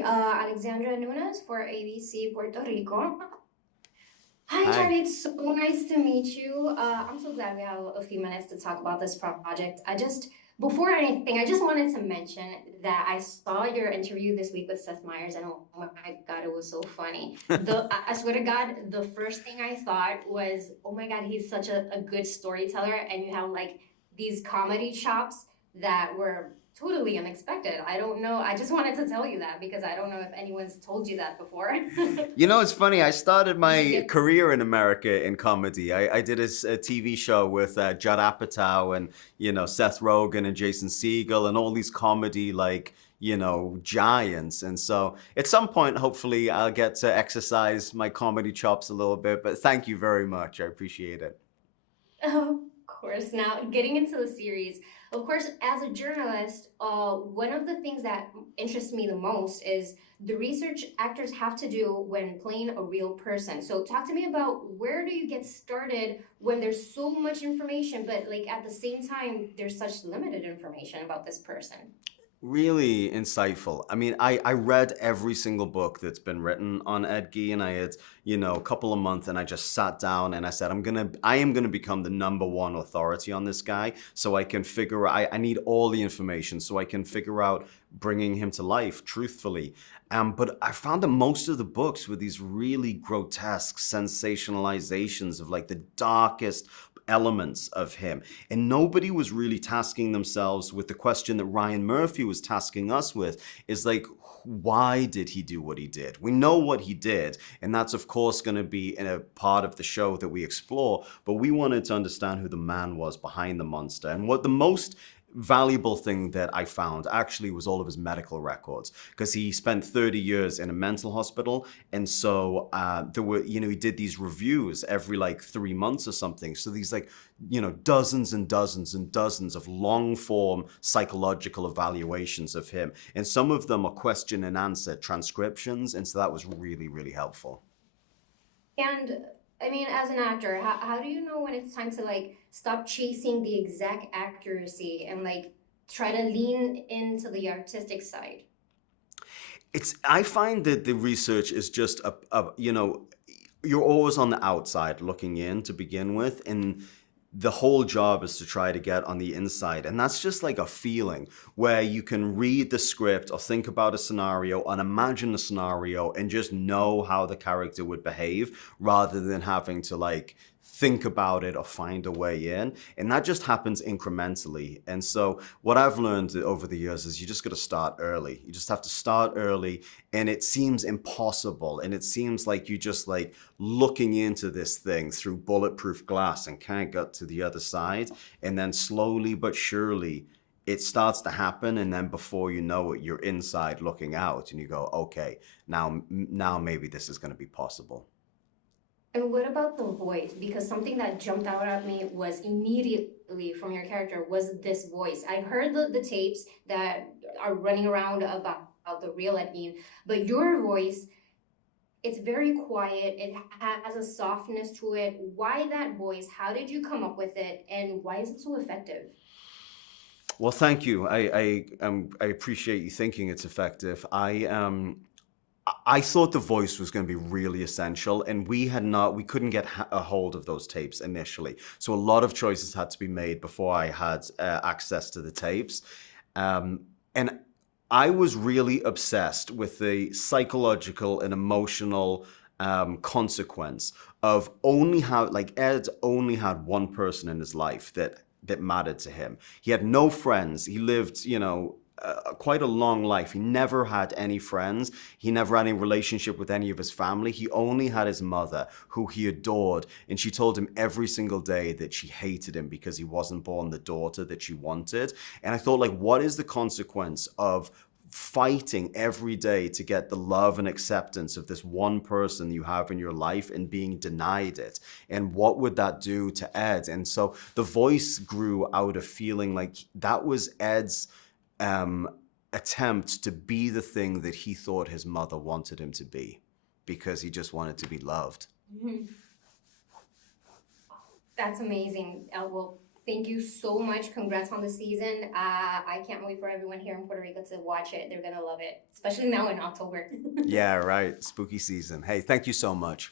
Hi, Alexandra Nunes for ABC Puerto Rico. Hi, Hi. Charlie. It's so nice to meet you. I'm so glad we have a few minutes to talk about this project. Before anything, I just wanted to mention that I saw your interview this week with Seth Meyers, and oh my God, it was so funny. I swear to God, the first thing I thought was, oh my God, he's such a good storyteller, and you have like these comedy chops that were totally unexpected. I don't know. I just wanted to tell you that because I don't know if anyone's told you that before. You know, it's funny. I started You should my get. career in America in comedy. I did a TV show with Judd Apatow and, Seth Rogen and Jason Segel and all these comedy, like, giants. And so at some point, hopefully, I'll get to exercise my comedy chops a little bit. But thank you very much. I appreciate it. Of course. Now, getting into the series, of course, as a journalist, one of the things that interests me the most is the research actors have to do when playing a real person. So, talk to me about where do you get started when there's so much information, but like at the same time, there's such limited information about this person. Really insightful. I mean, I read every single book that's been written on Ed Gein. I had, a couple of months and I just sat down and I said, I am gonna become the number one authority on this guy so I can figure out, I need all the information so I can figure out bringing him to life truthfully. But I found that most of the books were these really grotesque sensationalizations of like the darkest elements of him. And nobody was really tasking themselves with the question that Ryan Murphy was tasking us with is like, why did he do what he did? We know what he did, and that's of course going to be in a part of the show that we explore, but we wanted to understand who the man was behind the monster. And what the most valuable thing that I found actually was all of his medical records because he spent 30 years in a mental hospital. And so there were, he did these reviews every like 3 months or something. So these like, dozens and dozens and dozens of long form psychological evaluations of him. And some of them are question and answer transcriptions. And so that was really, really helpful. And I mean, as an actor, how do you know when it's time to like stop chasing the exact accuracy and like try to lean into the artistic side? I find that the research is just you're always on the outside looking in to begin with, and the whole job is to try to get on the inside. And that's just like a feeling where you can read the script or think about a scenario and imagine a scenario and just know how the character would behave rather than having to like think about it or find a way in. And that just happens incrementally. And so what I've learned over the years is you just got to start early. You just have to start early, and it seems impossible, and it seems like you just like looking into this thing through bulletproof glass and can't get to the other side. And then slowly but surely it starts to happen, and then before you know it, you're inside looking out and you go, okay, now maybe this is going to be possible. And what about the voice? Because something that jumped out at me was immediately from your character was this voice. I've heard the tapes that are running around about the real Ed Gein, but your voice, it's very quiet. It has a softness to it. Why that voice? How did you come up with it? And why is it so effective? Well, thank you. I appreciate you thinking it's effective. I thought the voice was going to be really essential, and we couldn't get a hold of those tapes initially. So a lot of choices had to be made before I had access to the tapes. And I was really obsessed with the psychological and emotional consequence of only how, like, Ed only had one person in his life that mattered to him. He had no friends. He lived, quite a long life. He never had any friends. He never had any relationship with any of his family. He only had his mother, who he adored. And she told him every single day that she hated him because he wasn't born the daughter that she wanted. And I thought, like, what is the consequence of fighting every day to get the love and acceptance of this one person you have in your life and being denied it? And what would that do to Ed? And so the voice grew out of feeling like that was Ed's um, attempt to be the thing that he thought his mother wanted him to be because he just wanted to be loved. Mhm. That's amazing. Well, Thank you so much. Congrats on the season. I can't wait for everyone here in Puerto Rico to watch it. They're gonna love it, especially now in October. Yeah, right. Spooky season. Hey, thank you so much.